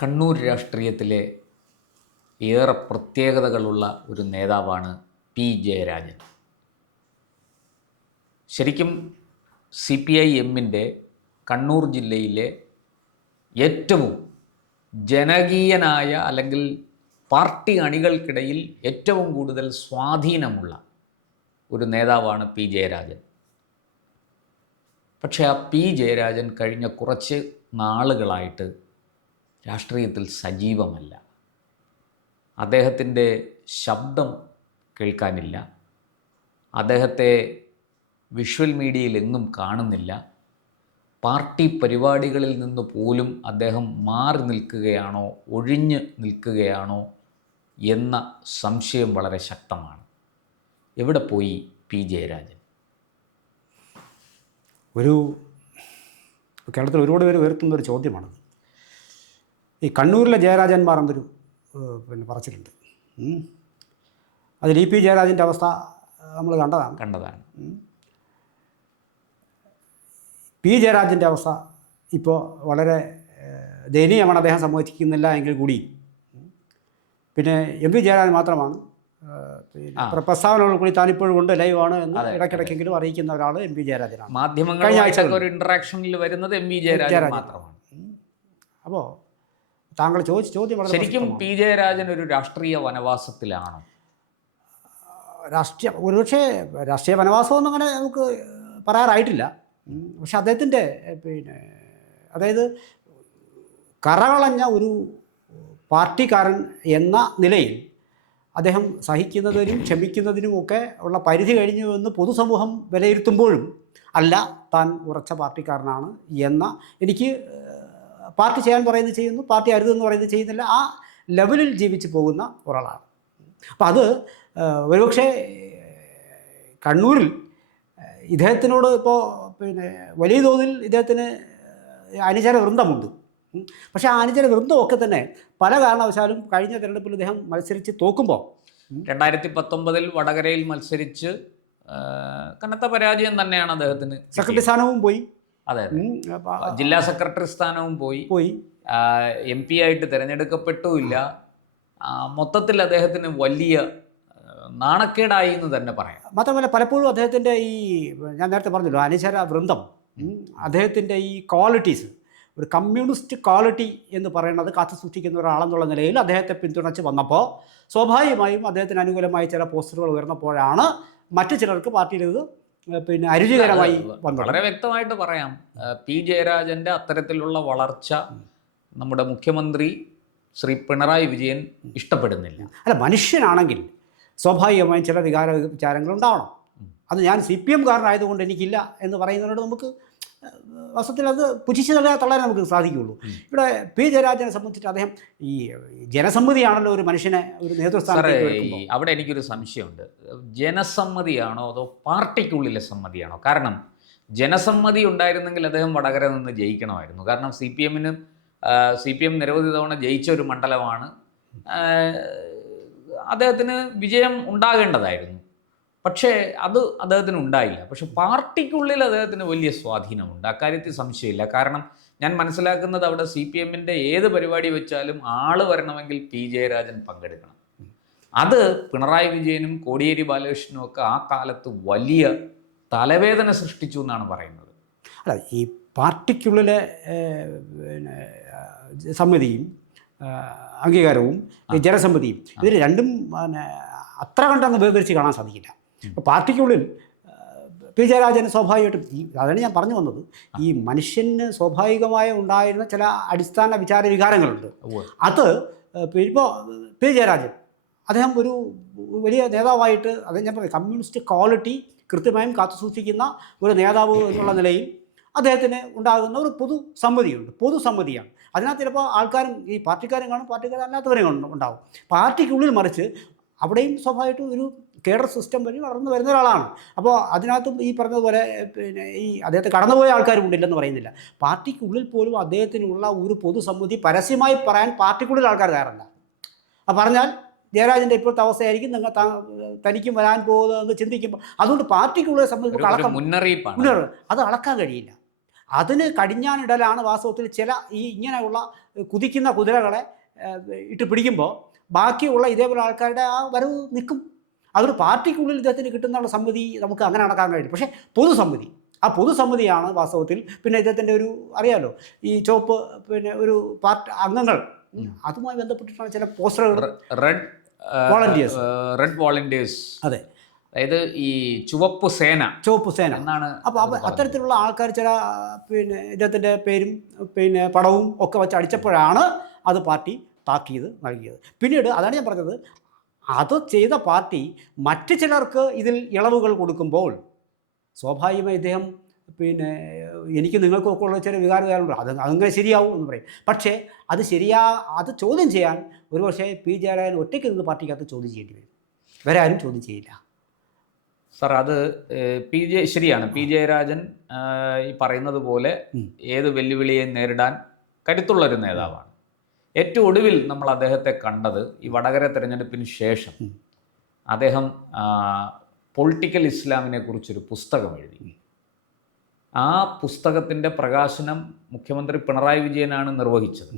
കണ്ണൂർ രാഷ്ട്രീയത്തിലെ ഏറെ പ്രത്യേകതകളുള്ള ഒരു നേതാവാണ് പി ജയരാജൻ. ശരിക്കും CPI-എമ്മിൻ്റെ കണ്ണൂർ ജില്ലയിലെ ഏറ്റവും ജനകീയനായ അല്ലെങ്കിൽ പാർട്ടി അണികൾക്കിടയിൽ ഏറ്റവും കൂടുതൽ സ്വാധീനമുള്ള ഒരു നേതാവാണ് പി ജയരാജൻ. പക്ഷേ ആ പി ജയരാജൻ കഴിഞ്ഞ കുറച്ച് നാളുകളായിട്ട് രാഷ്ട്രീയത്തിൽ സജീവമല്ല. അദ്ദേഹത്തിൻ്റെ ശബ്ദം കേൾക്കാനില്ല. അദ്ദേഹത്തെ വിഷ്വൽ മീഡിയയിൽ എങ്ങും കാണുന്നില്ല. പാർട്ടി പരിപാടികളിൽ നിന്ന് പോലും അദ്ദേഹം മാറി നിൽക്കുകയാണോ ഒഴിഞ്ഞ് നിൽക്കുകയാണോ എന്ന സംശയം വളരെ ശക്തമാണ്. എവിടെ പോയി പി ജയരാജൻ? കേരളത്തിൽ ഒരുപാട് പേര് ഉയർത്തുന്നൊരു ചോദ്യമാണത്. ഈ കണ്ണൂരിലെ ജയരാജന്മാർ എന്നൊരു പറച്ചിലുണ്ട്. അതിൽ പി ജയരാജൻ്റെ അവസ്ഥ നമ്മൾ കണ്ടതാണ്. പി ജയരാജൻ്റെ അവസ്ഥ ഇപ്പോൾ വളരെ ദയനീയമാണ്. അദ്ദേഹം സമ്മതിക്കുന്നില്ല എങ്കിൽ കൂടി പിന്നെ MP ജയരാജൻ മാത്രമാണ് പ്രസ്താവനകൾ കൂടി താനിപ്പോഴും കൊണ്ട് ലൈവാണ് എന്ന് ഇടയ്ക്കിടയ്ക്കെങ്കിലും അറിയിക്കുന്ന ഒരാൾ MP ജയരാജനാണ്. മാധ്യമങ്ങളിൽ ഒരു ഇൻട്രാക്ഷനിൽ വരുന്നത് MP ജയരാജൻ മാത്രമാണ്. അപ്പോൾ താങ്കൾ ചോദിച്ച ചോദ്യം ശരിക്കും പി ജയരാജൻ ഒരു രാഷ്ട്രീയ വനവാസത്തിലാണോ? ഒരുപക്ഷെ രാഷ്ട്രീയ വനവാസമൊന്നും അങ്ങനെ നമുക്ക് പറയാറായിട്ടില്ല. പക്ഷെ അദ്ദേഹത്തിൻ്റെ അതായത് കറകളഞ്ഞ ഒരു പാർട്ടിക്കാരൻ എന്ന നിലയിൽ അദ്ദേഹം സഹിക്കുന്നതിനും ക്ഷമിക്കുന്നതിനുമൊക്കെ ഉള്ള പരിധി കഴിഞ്ഞു എന്ന് പൊതുസമൂഹം വിലയിരുത്തുമ്പോഴും അല്ല, താൻ ഉറച്ച പാർട്ടിക്കാരനാണ് എന്ന എനിക്ക് പാർട്ടി ചെയ്യാൻ പറയുന്നത് ചെയ്യുന്നു, പാർട്ടി അരുതെന്ന് പറയുന്നത് ചെയ്യുന്നില്ല, ആ ലെവലിൽ ജീവിച്ച് പോകുന്ന ഒരാളാണ്. അപ്പം അത് ഒരുപക്ഷെ കണ്ണൂരിൽ ഇദ്ദേഹത്തിനോട് ഇപ്പോൾ വലിയ തോതിൽ ഇദ്ദേഹത്തിന് അനുചര വൃന്ദമുണ്ട്. പക്ഷേ ആ അനുചര വൃന്ദമൊക്കെ തന്നെ പല കാരണവശാലും കഴിഞ്ഞ തെരഞ്ഞെടുപ്പിൽ ഇദ്ദേഹം മത്സരിച്ച് തോക്കുമ്പോൾ 2019 വടകരയിൽ മത്സരിച്ച് കനത്ത പരാജയം തന്നെയാണ് അദ്ദേഹത്തിന്. സെക്രട്ടറി സ്ഥാനവും പോയി. അതെ, ജില്ലാ സെക്രട്ടറി സ്ഥാനവും പോയി. MP ആയിട്ട് തിരഞ്ഞെടുക്കപ്പെട്ടുമില്ല. മൊത്തത്തിൽ അദ്ദേഹത്തിന് വലിയ നാണക്കേടായി എന്ന് തന്നെ പറയാം. മാത്രമല്ല പലപ്പോഴും അദ്ദേഹത്തിൻ്റെ ഈ ഞാൻ നേരത്തെ പറഞ്ഞല്ലോ അനുചര വൃന്ദം, അദ്ദേഹത്തിൻ്റെ ഈ ക്വാളിറ്റീസ്, ഒരു കമ്മ്യൂണിസ്റ്റ് ക്വാളിറ്റി എന്ന് പറയുന്നത് കാത്തു സൂക്ഷിക്കുന്ന ഒരാളെന്നുള്ള നിലയിൽ അദ്ദേഹത്തെ പിന്തുണച്ച് വന്നപ്പോൾ സ്വാഭാവികമായും അദ്ദേഹത്തിന് അനുകൂലമായ ചില പോസ്റ്ററുകൾ ഉയർന്നപ്പോഴാണ് മറ്റു ചിലർക്ക് പാർട്ടിയിൽ ഇത് അരുചികരമായി വന്നത്. വളരെ വ്യക്തമായിട്ട് പറയാം, പി ജയരാജൻ്റെ അത്തരത്തിലുള്ള വളർച്ച നമ്മുടെ മുഖ്യമന്ത്രി ശ്രീ പിണറായി വിജയൻ ഇഷ്ടപ്പെടുന്നില്ല. അല്ല, മനുഷ്യനാണെങ്കിൽ സ്വാഭാവികമായും ചില വിചാരങ്ങൾ ഉണ്ടാവണം. അത് ഞാൻ CPM കാരനായതുകൊണ്ട് എനിക്കില്ല എന്ന് പറയുന്നതിനോട് നമുക്ക് വസ്തുത്തിൽ അത് പുച്ഛിച്ച് തള്ളാൻ നമുക്ക് സാധിക്കുകയുള്ളൂ. ഇവിടെ പി ജയരാജനെ സംബന്ധിച്ച് അദ്ദേഹം ഈ ജനസമ്മതിയാണല്ലോ ഒരു മനുഷ്യനെ ഒരു നേതൃസ്ഥാനത്തേക്ക്. അവിടെ എനിക്കൊരു സംശയമുണ്ട്, ജനസമ്മതിയാണോ അതോ പാർട്ടിക്കുള്ളിലെ സമ്മതിയാണോ? കാരണം ജനസമ്മതി ഉണ്ടായിരുന്നെങ്കിൽ അദ്ദേഹം വടകര നിന്ന് ജയിക്കണമായിരുന്നു. കാരണം CPM നിരവധി തവണ ജയിച്ച ഒരു മണ്ഡലമാണ്. അദ്ദേഹത്തിന് വിജയം ഉണ്ടാകേണ്ടതായിരുന്നു. പക്ഷേ അത് അദ്ദേഹത്തിന് ഉണ്ടായില്ല. പക്ഷെ പാർട്ടിക്കുള്ളിൽ അദ്ദേഹത്തിന് വലിയ സ്വാധീനമുണ്ട്, അക്കാര്യത്തിൽ സംശയമില്ല. കാരണം ഞാൻ മനസ്സിലാക്കുന്നത് അവിടെ CPM-ൻ്റെ ഏത് പരിപാടി വെച്ചാലും ആള് വരണമെങ്കിൽ പി ജയരാജൻ പങ്കെടുക്കണം. അത് പിണറായി വിജയനും കോടിയേരി ബാലകൃഷ്ണനും ഒക്കെ ആ കാലത്ത് വലിയ തലവേദന സൃഷ്ടിച്ചു എന്നാണ് പറയുന്നത്. അല്ല, ഈ പാർട്ടിക്കുള്ളിലെ സമ്മതിയും അംഗീകാരവും ജനസമ്മതിയും ഇതിൽ രണ്ടും അത്ര കണ്ടങ്ങ് വേർതിരിച്ച് കാണാൻ സാധിക്കില്ല. അപ്പോൾ പാർട്ടിക്കുള്ളിൽ പി ജയരാജന് സ്വാഭാവികമായിട്ടും അതാണ് ഞാൻ പറഞ്ഞു വന്നത്, ഈ മനുഷ്യന് സ്വാഭാവികമായി ഉണ്ടായിരുന്ന ചില അടിസ്ഥാന വികാരങ്ങളുണ്ട്. അത് ഇപ്പോൾ പി ജയരാജൻ അദ്ദേഹം ഒരു വലിയ നേതാവായിട്ട്, അത് ഞാൻ പറയും, കമ്മ്യൂണിസ്റ്റ് ക്വാളിറ്റി കൃത്യമായും കാത്തുസൂക്ഷിക്കുന്ന ഒരു നേതാവ് എന്നുള്ള നിലയിൽ അദ്ദേഹത്തിന് ഉണ്ടാകുന്ന ഒരു പൊതുസമ്മതിയാണ്. അതിനകത്ത് ചിലപ്പോൾ ആൾക്കാരും ഈ പാർട്ടിക്കാരും കാണും, പാർട്ടിക്കാരല്ലാത്തവരും ഉണ്ടാവും. പാർട്ടിക്കുള്ളിൽ മറിച്ച് അവിടെയും സ്വാഭാവികമായിട്ടും ഒരു കേഡർ സിസ്റ്റം വഴി വളർന്നു വരുന്ന ഒരാളാണ്. അപ്പോൾ അതിനകത്തും ഈ പറഞ്ഞതുപോലെ ഈ അദ്ദേഹത്തെ കടന്നുപോയ ആൾക്കാരും ഉണ്ടില്ലെന്ന് പറയുന്നില്ല. പാർട്ടിക്കുള്ളിൽ പോലും അദ്ദേഹത്തിനുള്ള ഒരു പൊതുസമ്മതി പരസ്യമായി പറയാൻ പാർട്ടിക്കുള്ളിൽ ആൾക്കാർ തയ്യാറല്ല. അത് പറഞ്ഞാൽ ജയരാജൻ്റെ ഇപ്പോഴത്തെ അവസ്ഥയായിരിക്കും തനിക്കും വരാൻ പോകുന്നതെന്ന് ചിന്തിക്കുമ്പോൾ, അതുകൊണ്ട് പാർട്ടിക്കുള്ളിൽ സംബന്ധിച്ച് മുന്നറിയിപ്പ് അത് അളക്കാൻ കഴിയില്ല. അതിന് കടിഞ്ഞാണിടലാണ് വാസ്തവത്തിൽ ചില ഈ ഇങ്ങനെയുള്ള കുതിക്കുന്ന കുതിരകളെ ഇട്ട് പിടിക്കുമ്പോൾ ബാക്കിയുള്ള ഇതേപോലെ ആൾക്കാരുടെ ആ വരവ് നിൽക്കും. അതൊരു പാർട്ടിക്കുള്ളിൽ ഇദ്ദേഹത്തിന് കിട്ടുന്നുള്ള സമ്മതി നമുക്ക് അങ്ങനെ നടക്കാൻ കഴിയും. പക്ഷേ പൊതുസമ്മതി, ആ പൊതുസമ്മതിയാണ് വാസ്തവത്തിൽ. പിന്നെ ഇദ്ദേഹത്തിൻ്റെ ഒരു അറിയാലോ ഈ ചുവപ്പ് പിന്നെ ഒരു പാർട്ടി അംഗങ്ങൾ അതുമായി ബന്ധപ്പെട്ടിട്ടാണ് ചില പോസ്റ്ററുകൾ, റെഡ് വോളണ്ടിയേഴ്സ്, അതെ, അതായത് ഈ ചുവപ്പ് സേന എന്നാണ്. അപ്പോൾ അത്തരത്തിലുള്ള ആൾക്കാർ ചില പിന്നെ ഇദ്ദേഹത്തിൻ്റെ പേരും പിന്നെ പടവും ഒക്കെ വെച്ച് അടിച്ചപ്പോഴാണ് അത് പാർട്ടി താക്കീത് നൽകിയത്. പിന്നീട് അതാണ് ഞാൻ പറഞ്ഞത്, അത് ചെയ്ത പാർട്ടി മറ്റു ചിലർക്ക് ഇതിൽ ഇളവുകൾ കൊടുക്കുമ്പോൾ സ്വാഭാവികമായി ഇദ്ദേഹം പിന്നെ എനിക്ക് നിങ്ങൾക്കൊക്കെ ഉള്ള ചില വികാരങ്ങളുണ്ട്, അതങ്ങനെ ശരിയാവും എന്ന് പറയും. പക്ഷേ അത് ചോദ്യം ചെയ്യാൻ ഒരുപക്ഷെ പി ജയരാജൻ ഒറ്റയ്ക്ക് നിന്ന് പാർട്ടിക്കകത്ത് ചോദ്യം ചെയ്യേണ്ടി വരും. വേറെ ആരും ചോദ്യം ചെയ്യില്ല. സാർ, അത് ശരിയാണ്. പി ജയരാജൻ ഈ പറയുന്നത് പോലെ ഏത് വെല്ലുവിളിയെ നേരിടാൻ കരുത്തുള്ളൊരു നേതാവാണ്. ഏറ്റവും ഒടുവിൽ നമ്മൾ അദ്ദേഹത്തെ കണ്ടത് ഈ വടകര തെരഞ്ഞെടുപ്പിന് ശേഷം അദ്ദേഹം പൊളിറ്റിക്കൽ ഇസ്ലാമിനെ കുറിച്ചൊരു പുസ്തകം എഴുതി. ആ പുസ്തകത്തിൻ്റെ പ്രകാശനം മുഖ്യമന്ത്രി പിണറായി വിജയനാണ് നിർവഹിച്ചത്.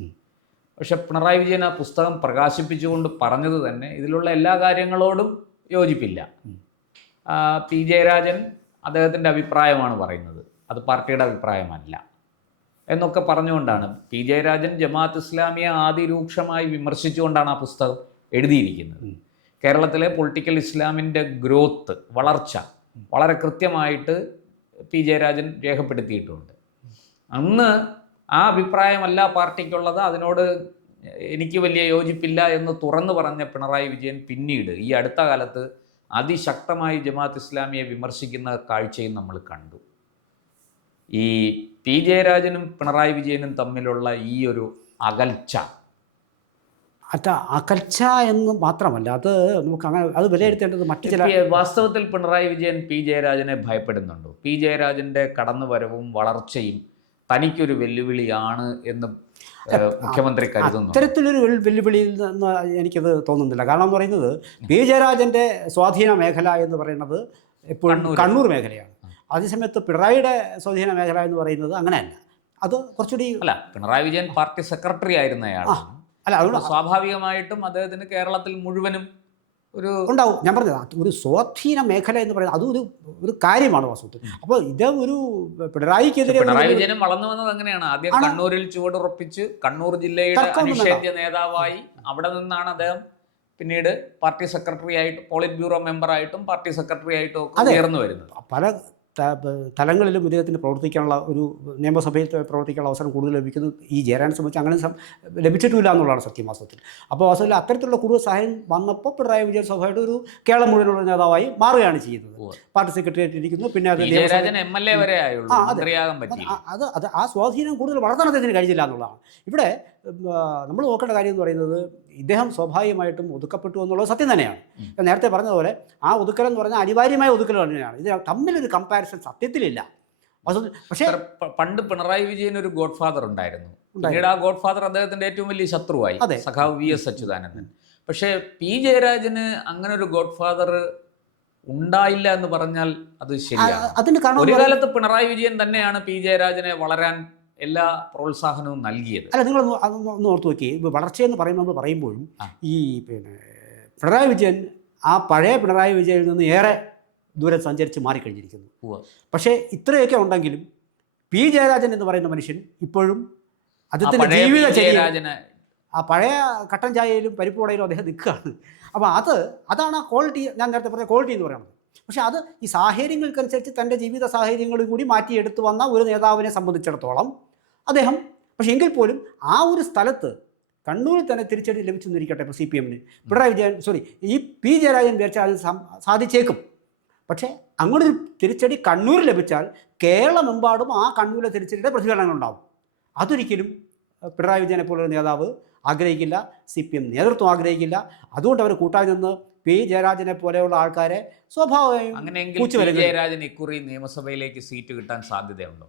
പക്ഷെ പിണറായി വിജയൻ ആ പുസ്തകം പ്രകാശിപ്പിച്ചുകൊണ്ട് പറഞ്ഞത് തന്നെ ഇതിലുള്ള എല്ലാ കാര്യങ്ങളോടും യോജിപ്പില്ല. പി ജയരാജൻ അദ്ദേഹത്തിൻ്റെ അഭിപ്രായമാണ് പറയുന്നത്, അത് പാർട്ടിയുടെ അഭിപ്രായമല്ല എന്നൊക്കെ പറഞ്ഞുകൊണ്ടാണ് പി ജയരാജൻ ജമാഅത്ത് ഇസ്ലാമിയെ അതിരൂക്ഷമായി വിമർശിച്ചുകൊണ്ടാണ് ആ പുസ്തകം എഴുതിയിരിക്കുന്നത്. കേരളത്തിലെ പൊളിറ്റിക്കൽ ഇസ്ലാമിൻ്റെ ഗ്രോത്ത്, വളർച്ച വളരെ കൃത്യമായിട്ട് പി ജയരാജൻ രേഖപ്പെടുത്തിയിട്ടുണ്ട്. അന്ന് ആ അഭിപ്രായമല്ല പാർട്ടിക്കുള്ളത്, അതിനോട് എനിക്ക് വലിയ യോജിപ്പില്ല എന്ന് തുറന്നു പറഞ്ഞ പിണറായി വിജയൻ പിന്നീട് ഈ അടുത്ത കാലത്ത് അതിശക്തമായി ജമാഅത്ത് ഇസ്ലാമിയെ വിമർശിക്കുന്ന കാഴ്ചയും നമ്മൾ കണ്ടു. ഈ പി ജയരാജനും പിണറായി വിജയനും തമ്മിലുള്ള ഈ ഒരു അകൽച്ച എന്ന് മാത്രമല്ല, അത് നമുക്ക് അങ്ങനെ അത് വിലയിരുത്തേണ്ടത് മറ്റു ചില വാസ്തവത്തിൽ പിണറായി വിജയൻ പി ജയരാജനെ ഭയപ്പെടുന്നുണ്ടോ? പി ജയരാജൻ്റെ കടന്നുവരവും വളർച്ചയും തനിക്കൊരു വെല്ലുവിളിയാണ് എന്ന് മുഖ്യമന്ത്രി കരുതുന്നു? അത്തരത്തിലൊരു വെല്ലുവിളിയിൽ നിന്ന് എനിക്കത് തോന്നുന്നില്ല. കാരണം എന്ന് പറയുന്നത് പി ജയരാജൻ്റെ സ്വാധീന മേഖല എന്ന് പറയുന്നത് എപ്പോഴും കണ്ണൂർ മേഖലയാണ്. അതേസമയത്ത് പിണറായിയുടെ സ്വാധീന മേഖല എന്ന് പറയുന്നത് അങ്ങനെയല്ല. അത് കുറച്ചുകൂടി പിണറായി വിജയൻ പാർട്ടി സെക്രട്ടറി ആയിരുന്നയാളാണ്. അതുകൊണ്ട് സ്വാഭാവികമായിട്ടും അദ്ദേഹത്തിന് കേരളത്തിൽ മുഴുവനും ഒരു ഉണ്ടാവും. ഞാൻ പറഞ്ഞത് ഒരു സ്വാധീന മേഖല എന്ന് പറയുന്നത് അതും ഒരു കാര്യമാണ് വാസ്തവത്തിൽ. അപ്പോൾ ഇത് ഒരു പിണറായിക്കെതിരെ പിണറായി വിജയനും വളർന്നു വന്നത് അങ്ങനെയാണ്. ആദ്യം കണ്ണൂരിൽ ചുവടുറപ്പിച്ച് കണ്ണൂർ ജില്ലയുടെ അനിഷേധ്യ നേതാവായി അവിടെ നിന്നാണ് അദ്ദേഹം പിന്നീട് പാർട്ടി സെക്രട്ടറി ആയിട്ട്, പോളിറ്റ് ബ്യൂറോ മെമ്പറായിട്ടും പാർട്ടി സെക്രട്ടറി ആയിട്ടും ഒക്കെ ഉയർന്നു വരുന്നത്. പല തലങ്ങളിലും ഇദ്ദേഹത്തിന് പ്രവർത്തിക്കാനുള്ള ഒരു നിയമസഭയിൽ പ്രവർത്തിക്കാനുള്ള അവസരം കൂടുതൽ ലഭിക്കുന്നത് ഈ ജയരാജനെ സംബന്ധിച്ച് അങ്ങനെ ലഭിച്ചിട്ടില്ല എന്നുള്ളതാണ് സത്യം വാസ്തവത്തിൽ. അപ്പോൾ വാസ്തവത്തിൽ അത്തരത്തിലുള്ള കൂടുതൽ സഹായം വന്നപ്പോൾ പിണറായി വിജയൻ സ്വാഭാവികമായിട്ട് ഒരു കേരളം മുഴുവനുള്ള നേതാവായി മാറുകയാണ് ചെയ്യുന്നത്. പാർട്ടി സെക്രട്ടറിയായിട്ട് ഇരിക്കുന്നു. പിന്നെ അത് അത് ആ സ്വാധീനം കൂടുതൽ വളർത്താൻ അദ്ദേഹത്തിന് കഴിഞ്ഞില്ല എന്നുള്ളതാണ്. ഇവിടെ നമ്മൾ നോക്കേണ്ട കാര്യം എന്ന് പറയുന്നത് ഇദ്ദേഹം സ്വാഭാവികമായിട്ടും ഒതുക്കപ്പെട്ടു എന്നുള്ളത് സത്യം തന്നെയാണ്. ഞാൻ നേരത്തെ പറഞ്ഞതുപോലെ ആ ഒതുക്കൽ എന്ന് പറഞ്ഞാൽ അനിവാര്യമായ ഒതുക്കൽ തന്നെയാണ്. ഇത് തമ്മിലൊരു കമ്പാരിസൺ സത്യത്തിലില്ല. പക്ഷേ പണ്ട് പിണറായി വിജയൻ ഒരു ഗോഡ് ഫാദർ ഉണ്ടായിരുന്നു. പിന്നീട് ആ ഗോഡ് ഫാദർ അദ്ദേഹത്തിന്റെ ഏറ്റവും വലിയ ശത്രുവായി, സഖാവ് VS അച്യുതാനന്ദൻ. പക്ഷേ പി ജയരാജന് അങ്ങനെ ഒരു ഗോഡ് ഫാദർ ഉണ്ടായില്ല എന്ന് പറഞ്ഞാൽ അത് ശരിയാണ്. ഒരു കാലത്ത് പിണറായി വിജയൻ തന്നെയാണ് പി ജയരാജനെ വളരാൻ എല്ലാ പ്രോത്സാഹനവും നൽകിയത്. അല്ല, നിങ്ങൾ ഒന്ന് ഓർത്ത് നോക്കി, വളർച്ചയെന്ന് പറയുമ്പോഴും ഈ പിന്നെ പിണറായി വിജയൻ ആ പഴയ പിണറായി വിജയനിൽ നിന്ന് ഏറെ ദൂരം സഞ്ചരിച്ച് മാറിക്കഴിഞ്ഞിരിക്കുന്നു. പക്ഷേ ഇത്രയൊക്കെ ഉണ്ടെങ്കിലും പി ജയരാജൻ എന്ന് പറയുന്ന മനുഷ്യൻ ഇപ്പോഴും അദ്ദേഹത്തിൻ്റെ ജീവിതചര്യ ആ പഴയ കട്ടൻ ചായയിലും പരിപ്പുവടയിലും അദ്ദേഹം നിൽക്കുകയാണ്. അപ്പോൾ അതാണ് ആ ക്വാളിറ്റി, ഞാൻ നേരത്തെ പറഞ്ഞ ക്വാളിറ്റി എന്ന് പറയുന്നത്. പക്ഷേ അത് ഈ സാഹചര്യങ്ങൾക്കനുസരിച്ച് തൻ്റെ ജീവിത സാഹചര്യങ്ങളും കൂടി മാറ്റിയെടുത്ത് വന്ന ഒരു നേതാവിനെ സംബന്ധിച്ചിടത്തോളം അദ്ദേഹം എങ്കിൽ പോലും ആ ഒരു സ്ഥലത്ത് കണ്ണൂരിൽ തന്നെ തിരിച്ചടി ലഭിച്ചെന്നിരിക്കട്ടെ ഇപ്പോൾ CPM-ന് പിണറായി വിജയൻ ഈ പി ജയരാജൻ വിചാരിച്ചാൽ അത് സാധിച്ചേക്കും. പക്ഷേ അങ്ങോട്ടൊരു തിരിച്ചടി കണ്ണൂരിൽ ലഭിച്ചാൽ കേരളമെമ്പാടും ആ കണ്ണൂരിലെ തിരിച്ചടിയുടെ പ്രതിഫലനങ്ങളുണ്ടാവും. അതൊരിക്കലും പിണറായി വിജയനെ പോലൊരു നേതാവ് ആഗ്രഹിക്കില്ല, CPM നേതൃത്വം ആഗ്രഹിക്കില്ല. അതുകൊണ്ട് അവർ കൂട്ടായി നിന്ന് പി ജയരാജനെ പോലെയുള്ള ആൾക്കാരെ സ്വാഭാവികമായും അങ്ങനെയെങ്കിൽ ജയരാജൻ ഇക്കുറി നിയമസഭയിലേക്ക് സീറ്റ് കിട്ടാൻ സാധ്യതയുണ്ടോ?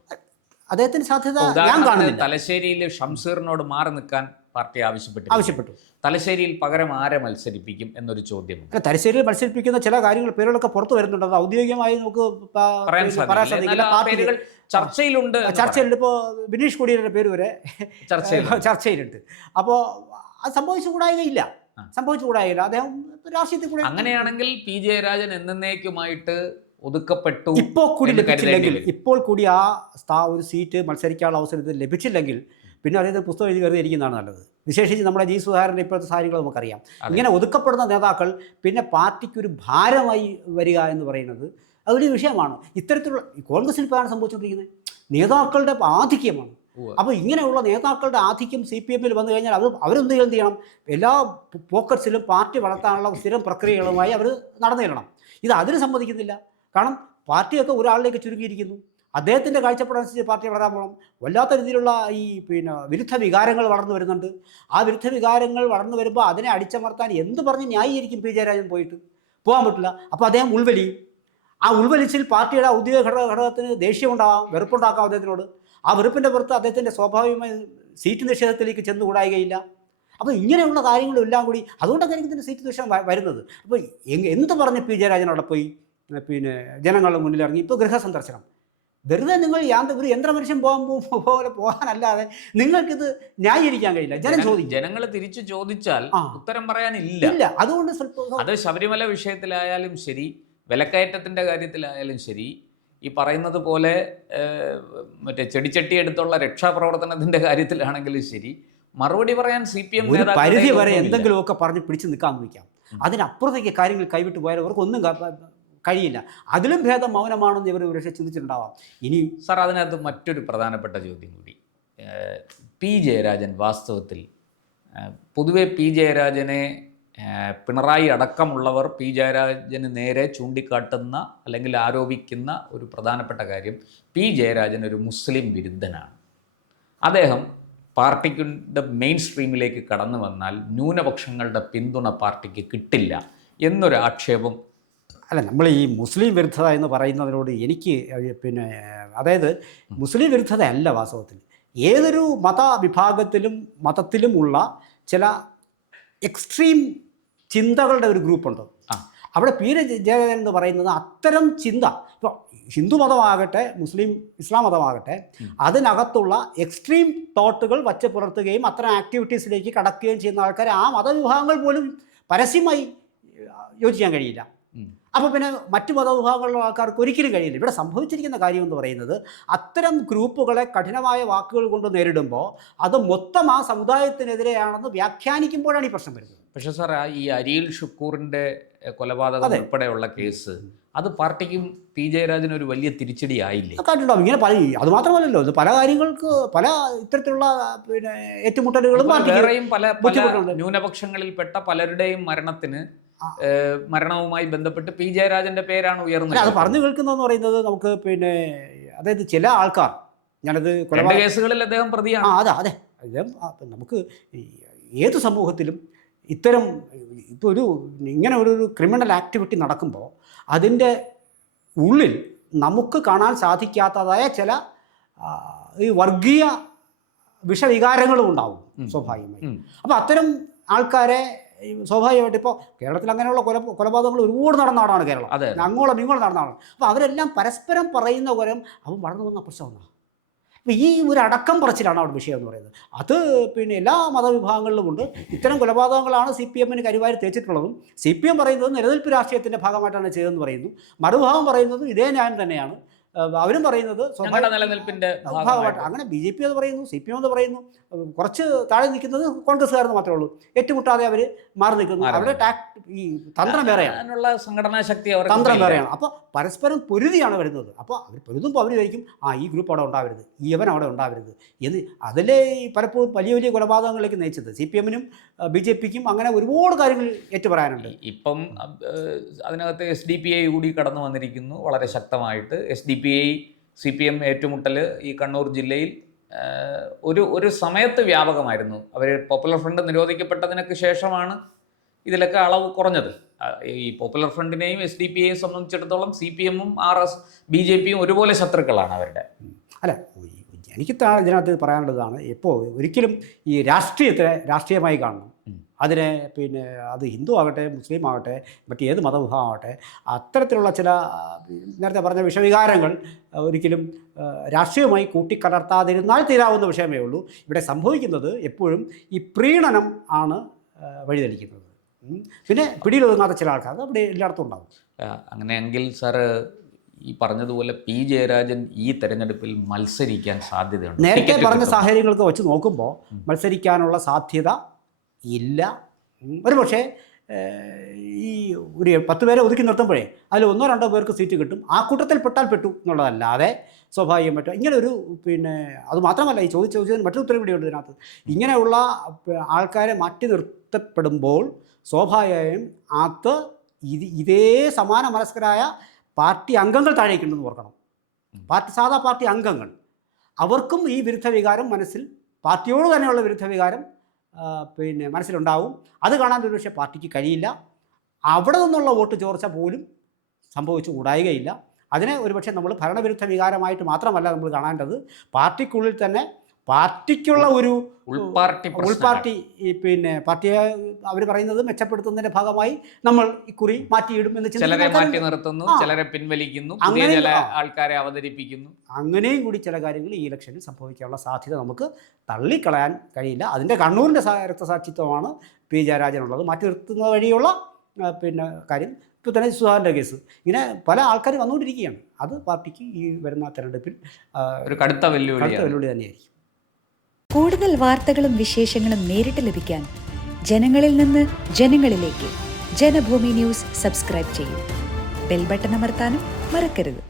അദ്ദേഹത്തിന് സാധ്യത ഞാൻ കാണുന്നില്ല. തലശ്ശേരിയിൽ ഷംസീറിനോട് മാറി നിൽക്കാൻ പാർട്ടി ആവശ്യപ്പെട്ടു. തലശ്ശേരിയിൽ പകരം ആരെ മത്സരിപ്പിക്കും എന്നൊരു ചോദ്യമുണ്ട്. തലശ്ശേരിയിൽ മത്സരിപ്പിക്കുന്ന ചില കാര്യങ്ങൾ പേരുകളൊക്കെ പുറത്തു വരുന്നുണ്ട്. അത് ഔദ്യോഗികമായി നമുക്ക് പറയാൻ സാധിക്കില്ല. ചർച്ചയിലുണ്ട്. ഇപ്പോൾ ബിനീഷ് കൊടിയേരിയുടെ പേര് വരെ ചർച്ചയിലുണ്ട്. അപ്പോൾ അത് സംഭവിച്ചുകൂടായില്ല. അദ്ദേഹം രാഷ്ട്രീയത്തിൽ കൂടെ. അങ്ങനെയാണെങ്കിൽ പി ജയരാജൻ എന്നേക്കുമായിട്ട് ഒതുക്കപ്പെട്ടു. ഇപ്പോൾ കൂടി ആ ഒരു സീറ്റ് മത്സരിക്കാനുള്ള അവസരത്തിൽ ലഭിച്ചില്ലെങ്കിൽ പിന്നെ അദ്ദേഹത്തിന് പുസ്തകം എഴുതി വെറുതെ ഇരിക്കുന്നതാണ് നല്ലത്. വിശേഷിച്ച് നമ്മുടെ ജി സുധാകരൻ്റെ ഇപ്പോഴത്തെ സാഹചര്യങ്ങൾ നമുക്കറിയാം. ഇങ്ങനെ ഒതുക്കപ്പെടുന്ന നേതാക്കൾ പിന്നെ പാർട്ടിക്കൊരു ഭാരമായി വരിക എന്ന് പറയുന്നത് അതൊരു വിഷയമാണ്. ഇത്തരത്തിലുള്ള കോൺഗ്രസിൽ ഇപ്പോഴാണ് സംഭവിച്ചുകൊണ്ടിരിക്കുന്നത്. നേതാക്കളുടെ ആധിക്യമാണ്. അപ്പോൾ ഇങ്ങനെയുള്ള നേതാക്കളുടെ ആധിക്യം CPM-ൽ വന്നു കഴിഞ്ഞാൽ അവരെന്ത് ചെയ്യണം? എല്ലാ പോക്കറ്റ്സിലും പാർട്ടി വളർത്താനുള്ള സ്ഥിരം പ്രക്രിയകളുമായി അവർ നടന്നു ചെല്ലണം. അതിന് സമ്മതിക്കുന്നില്ല. കാരണം പാർട്ടിയൊക്കെ ഒരാളിലേക്ക് ചുരുങ്ങിയിരിക്കുന്നു. അദ്ദേഹത്തിൻ്റെ കാഴ്ചപ്പാടനുസരിച്ച് പാർട്ടി വളരാൻ പോകണം. വല്ലാത്ത രീതിയിലുള്ള വിരുദ്ധ വികാരങ്ങൾ വളർന്നു വരുന്നുണ്ട്. ആ വിരുദ്ധ വികാരങ്ങൾ വളർന്നു വരുമ്പോൾ അതിനെ അടിച്ചമർത്താൻ എന്ത് പറഞ്ഞ് ന്യായീകരിക്കും പി ജയരാജൻ? പോകാൻ പറ്റില്ല. അപ്പോൾ അദ്ദേഹം ആ ഉൾവലിച്ചിൽ പാർട്ടിയുടെ ഔദ്യോഗിക ഘടകത്തിന് ദേഷ്യമുണ്ടാകാം, വെറുപ്പുണ്ടാക്കാം അദ്ദേഹത്തിനോട്. ആ വെറുപ്പിൻ്റെ പുറത്ത് അദ്ദേഹത്തിൻ്റെ സ്വാഭാവികമായ സീറ്റ് നിഷേധത്തിലേക്ക് ചെന്നുകൂടായികയില്ല. അപ്പോൾ ഇങ്ങനെയുള്ള കാര്യങ്ങളെല്ലാം കൂടി അതുകൊണ്ടൊക്കെ ഇതിൻ്റെ സീറ്റ് നിഷേധം വരുന്നത്. അപ്പോൾ എന്ത് പറഞ്ഞ് പി ജയരാജൻ അവിടെ പോയി ജനങ്ങളുടെ മുന്നിലിറങ്ങി ഇപ്പോൾ ഗൃഹസന്ദർശനം? വെറുതെ നിങ്ങൾ ഒരു യന്ത്രമനുഷ്യൻ പോലെ പോകാനല്ലാതെ നിങ്ങൾക്കിത് ന്യായീകരിക്കാൻ കഴിയില്ല. ജനങ്ങൾ തിരിച്ചു ചോദിച്ചാൽ ഉത്തരം പറയാനില്ല. അതുകൊണ്ട് അത് ശബരിമല വിഷയത്തിലായാലും ശരി, വിലക്കയറ്റത്തിൻ്റെ കാര്യത്തിലായാലും ശരി, ഈ പറയുന്നത് പോലെ മറ്റേ ചെടിച്ചട്ടി എടുത്തുള്ള രക്ഷാപ്രവർത്തനത്തിൻ്റെ കാര്യത്തിലാണെങ്കിലും ശരി, മറുപടി പറയാൻ CPM പരിധി വരെ എന്തെങ്കിലുമൊക്കെ പറഞ്ഞ് പിടിച്ച് നിൽക്കാൻ വയ്ക്കാം. അതിനപ്പുറത്തേക്ക് കാര്യങ്ങൾ കൈവിട്ട് പോയാൽ അവർക്കൊന്നും കഴിയില്ല. അതിലും ഭേദം മൗനമാണെന്ന് ഇവർ ഒരു പക്ഷേ ചിന്തിച്ചിട്ടുണ്ടാവാം. ഇനി സാർ, അതിനകത്ത് മറ്റൊരു പ്രധാനപ്പെട്ട ചോദ്യം കൂടി. പി ജയരാജൻ വാസ്തവത്തിൽ പൊതുവെ പി ജയരാജനെ പിണറായി അടക്കമുള്ളവർ പി ജയരാജന് നേരെ ചൂണ്ടിക്കാട്ടുന്ന അല്ലെങ്കിൽ ആരോപിക്കുന്ന ഒരു പ്രധാനപ്പെട്ട കാര്യം, പി ജയരാജൻ ഒരു മുസ്ലിം വിരുദ്ധനാണ്. അദ്ദേഹം പാർട്ടിയുടെ മെയിൻ സ്ട്രീമിലേക്ക് കടന്നു വന്നാൽ ന്യൂനപക്ഷങ്ങളുടെ പിന്തുണ പാർട്ടിക്ക് കിട്ടില്ല എന്നൊരു ആക്ഷേപം. നമ്മൾ ഈ മുസ്ലിം വിരുദ്ധത എന്ന് പറയുന്നതിനോട് എനിക്ക് അതായത് മുസ്ലിം വിരുദ്ധത അല്ല വാസ്തവത്തിൽ. ഏതൊരു മതത്തിലുമുള്ള ചില എക്സ്ട്രീം ചിന്തകളുടെ ഒരു ഗ്രൂപ്പുണ്ട്. അവിടെ പി ജയരാജൻ എന്ന് പറയുന്നത് അത്തരം ചിന്ത, ഇപ്പോൾ ഹിന്ദു മതമാകട്ടെ ഇസ്ലാം മതമാകട്ടെ, അതിനകത്തുള്ള എക്സ്ട്രീം തോട്ടുകൾ വച്ച് പുലർത്തുകയും അത്തരം ആക്ടിവിറ്റീസിലേക്ക് കടക്കുകയും ചെയ്യുന്ന ആൾക്കാരെ ആ മതവിഭാഗങ്ങൾ പോലും പരസ്യമായി യോജിക്കാൻ കഴിയില്ല. അപ്പോൾ പിന്നെ മറ്റു മതവിഭാഗങ്ങളിലുള്ള ആൾക്കാർക്ക് ഒരിക്കലും കഴിയില്ല. ഇവിടെ സംഭവിച്ചിരിക്കുന്ന കാര്യം എന്ന് പറയുന്നത് അത്തരം ഗ്രൂപ്പുകളെ കഠിനമായ വാക്കുകൾ കൊണ്ട് നേരിടുമ്പോൾ അത് മൊത്തം ആ സമുദായത്തിനെതിരെയാണെന്ന് വ്യാഖ്യാനിക്കുമ്പോഴാണ് ഈ പ്രശ്നം വരുന്നത്. പക്ഷേ സാർ, ഈ അരിയിൽ ഷുക്കൂറിൻ്റെ കൊലപാതകം ഉൾപ്പെടെയുള്ള കേസ് അത് പാർട്ടിക്കും പി ജയരാജന് ഒരു വലിയ തിരിച്ചടി ആയില്ലേ? കേട്ടിട്ടുണ്ടാവും. ഇങ്ങനെ അത് മാത്രമല്ലല്ലോ, ഇത് പല കാര്യങ്ങൾക്ക് പല ഇത്തരത്തിലുള്ള ഏറ്റുമുട്ടലുകളും വേറെയും പല ന്യൂനപക്ഷങ്ങളിൽപ്പെട്ട പലരുടെയും മരണവുമായി ബന്ധപ്പെട്ട് പി ജയരാജന്റെ പേരാണ് ഉയർന്നത്. അത് പറഞ്ഞു കേൾക്കുന്നതെന്ന് പറയുന്നത് നമുക്ക് അതായത് ചില ആൾക്കാർ, ഞാനത് കേസുകളിൽ അദ്ദേഹം പ്രതിയാണ്. അതെ നമുക്ക് ഏത് സമൂഹത്തിലും ഇത്തരം ഇപ്പോൾ ഇങ്ങനെ ഒരു ക്രിമിനൽ ആക്ടിവിറ്റി നടക്കുമ്പോൾ അതിൻ്റെ ഉള്ളിൽ നമുക്ക് കാണാൻ സാധിക്കാത്തതായ ചില ഈ വർഗീയ വിഷവികാരങ്ങളും ഉണ്ടാവും സ്വാഭാവികമായി. അപ്പോൾ അത്തരം ആൾക്കാരെ സ്വാഭാവികമായിട്ട് ഇപ്പോൾ കേരളത്തിൽ അങ്ങനെയുള്ള കൊലപാതകങ്ങൾ ഒരുപാട് നടന്ന നാടാണ് കേരളം. അങ്ങോളം ഇങ്ങോളം നടന്ന നാടാണ്. അപ്പോൾ അവരെല്ലാം പരസ്പരം പറയുന്ന കൊലം അവൻ വളർന്നു വന്ന പ്രശ്നമാണ്. അപ്പോൾ ഈ ഒരു അടക്കം പറച്ചിലാണ് അവിടെ വിഷയം എന്ന് പറയുന്നത്. അത് എല്ലാ മതവിഭാഗങ്ങളിലുമുണ്ട്. ഇത്തരം കൊലപാതകങ്ങളാണ് CPM-ന് കരിവാരി തേച്ചിട്ടുള്ളതും. CPM പറയുന്നത് നിലനിൽപ്പ് രാഷ്ട്രീയത്തിൻ്റെ ഭാഗമായിട്ടാണ് ചെയ്തതെന്ന് പറയുന്നു. മറുഭാഗം പറയുന്നത് ഇതേ ന്യായം തന്നെയാണ്. അവരും പറയുന്നത് നിലനിൽപ്പിന്റെ ഭാഗമായിട്ട്. അങ്ങനെ BJP അത് പറയുന്നു, CPM അത് പറയുന്നു. കുറച്ച് താഴെ നിൽക്കുന്നത് കോൺഗ്രസ്സുകാരെന്ന് മാത്രമേ ഉള്ളൂ. ഏറ്റുമുട്ടാതെ അവർ മാറി നിൽക്കുന്നു. അവരുടെ ഈ തന്ത്രം വേറെയാണ്, സംഘടനാ ശക്തി തന്ത്രം വേറെയാണ്. അപ്പോൾ പരസ്പരം പൊരുതിയാണ് വരുന്നത്. അപ്പോൾ അവർ പൊരുതുമ്പോൾ അവർ വിചാരിക്കും ഈ ഗ്രൂപ്പ് അവിടെ ഉണ്ടാവരുത്, ഇവൻ അവിടെ ഉണ്ടാവരുത് എന്ന്. അതിലെ പലപ്പോഴും വലിയ വലിയ കൊലപാതകങ്ങളിലേക്ക് നയിച്ചത് CPM-നും BJP-ക്കും അങ്ങനെ ഒരുപാട് കാര്യങ്ങൾ ഏറ്റുപറയാനുണ്ട്. ഇപ്പം അതിനകത്ത് SDPI കൂടി കടന്നു വന്നിരിക്കുന്നു വളരെ ശക്തമായിട്ട്. SDPI CPM ഏറ്റുമുട്ടൽ ഈ കണ്ണൂർ ജില്ലയിൽ ഒരു സമയത്ത് വ്യാപകമായിരുന്നു. അവർ പോപ്പുലർ ഫ്രണ്ട് നിരോധിക്കപ്പെട്ടതിനൊക്കെ ശേഷമാണ് ഇതിലൊക്കെ അളവ് കുറഞ്ഞത്. ഈ പോപ്പുലർ ഫ്രണ്ടിനെയും SDPIയെയും സംബന്ധിച്ചിടത്തോളം CPM-ഉം BJP-യും ഒരുപോലെ ശത്രുക്കളാണ് അവരുടെ. അല്ല, എനിക്ക് ഇതിനകത്ത് പറയാനുള്ളതാണ്, ഇപ്പോൾ ഒരിക്കലും ഈ രാഷ്ട്രീയത്തെ രാഷ്ട്രീയമായി കാണണം. അതിനെ പിന്നെ അത് ഹിന്ദു ആകട്ടെ, മുസ്ലിം ആകട്ടെ, മറ്റേത് മതവിഭാഗമാകട്ടെ, അത്തരത്തിലുള്ള ചില നേരത്തെ പറഞ്ഞ വിഷവികാരങ്ങൾ ഒരിക്കലും രാഷ്ട്രീയമായി കൂട്ടിക്കലർത്താതിരുന്നാൽ തീരാവുന്ന വിഷയമേ ഉള്ളൂ. ഇവിടെ സംഭവിക്കുന്നത് എപ്പോഴും ഈ പ്രീണനം ആണ് വഴിതെളിക്കുന്നത്. പിന്നെ പിടിയിലൊതുങ്ങാത്ത ചില ആൾക്കാർ അവിടെ എല്ലായിടത്തും ഉണ്ടാകും. അങ്ങനെയെങ്കിൽ സാറ് ഈ പറഞ്ഞതുപോലെ പി ജയരാജൻ ഈ തെരഞ്ഞെടുപ്പിൽ മത്സരിക്കാൻ സാധ്യതയുണ്ട്? നേരത്തെ പറഞ്ഞ സാഹചര്യങ്ങളൊക്കെ വെച്ച് നോക്കുമ്പോൾ മത്സരിക്കാനുള്ള സാധ്യത ഇല്ല. ഒരു പക്ഷേ ഈ ഒരു 10 പേരെ ഒതുക്കി നിർത്തുമ്പോഴേ അതിൽ 1-2 പേർക്ക് സീറ്റ് കിട്ടും. ആ കൂട്ടത്തിൽ പെട്ടാൽ പെട്ടു എന്നുള്ളതല്ലാതെ സ്വാഭാവികം പറ്റും. ഇങ്ങനെ ഒരു പിന്നെ അത് മാത്രമല്ല, ഈ ചോദിച്ചതിന് മറ്റൊരു ഉത്തരം കൂടിയുണ്ട് ഇതിനകത്ത്. ഇങ്ങനെയുള്ള ആൾക്കാരെ മാറ്റി നിർത്തപ്പെടുമ്പോൾ സ്വാഭാവികമായും അത് ഇതേ സമാന മനസ്കരായ പാർട്ടി അംഗങ്ങൾ താഴേക്കുണ്ടെന്ന് ഓർക്കണം. സാധാ പാർട്ടി അംഗങ്ങൾ, അവർക്കും ഈ വിരുദ്ധ വികാരം മനസ്സിൽ, പാർട്ടിയോട് തന്നെയുള്ള വിരുദ്ധ വികാരം പിന്നെ മനസ്സിലുണ്ടാവും. അത് കാണാൻ ഒരു പക്ഷേ പാർട്ടിക്ക് കഴിയില്ല. അവിടെ നിന്നുള്ള വോട്ട് ചോർച്ച പോലും സംഭവിച്ചു കൂടായികയില്ല. അതിനെ ഒരുപക്ഷെ നമ്മൾ ഭരണവിരുദ്ധ വികാരമായിട്ട് മാത്രമല്ല നമ്മൾ കാണേണ്ടത്, പാർട്ടിക്കുള്ളിൽ തന്നെ പാർട്ടിക്കുള്ള ഒരു ഉൾപാർട്ടി പിന്നെ പാർട്ടിയെ അവർ പറയുന്നത് മെച്ചപ്പെടുത്തുന്നതിന്റെ ഭാഗമായി നമ്മൾ ഇക്കുറി മാറ്റിയിടും എന്ന് ചിലരെ മാറ്റി നിർത്തുന്നു, ചിലരെ പിൻവലിക്കുന്നു, ചില ആൾക്കാരെ അവതരിപ്പിക്കുന്നു. അങ്ങനെയും കൂടി ചില കാര്യങ്ങൾ ഈ ഇലക്ഷനിൽ സംഭവിക്കാനുള്ള സാധ്യത നമുക്ക് തള്ളിക്കളയാൻ കഴിയില്ല. അതിൻ്റെ കണ്ണൂരിൻ്റെ രക്തസാക്ഷിത്വമാണ് പി ജയരാജനുള്ളത്. മാറ്റി നിർത്തുന്നത് വഴിയുള്ള പിന്നെ കാര്യം. ഇപ്പോൾ തന്നെ സുധാകരൻ്റെ കേസ്, ഇങ്ങനെ പല ആൾക്കാർ വന്നുകൊണ്ടിരിക്കുകയാണ്. അത് പാർട്ടിക്ക് ഈ വരുന്ന തെരഞ്ഞെടുപ്പിൽ ഒരു കടുത്ത വെല്ലുവിളി തന്നെയായിരിക്കും. കൂടുതൽ വാർത്തകളും വിശേഷങ്ങളും നേരിട്ട് ലഭിക്കാൻ ജനങ്ങളിൽ നിന്ന് ജനങ്ങളിലേക്ക് ജനഭൂമി ന്യൂസ് സബ്സ്ക്രൈബ് ചെയ്യൂ. ബെൽ ബട്ടൺ അമർത്താനും മറക്കരുത്.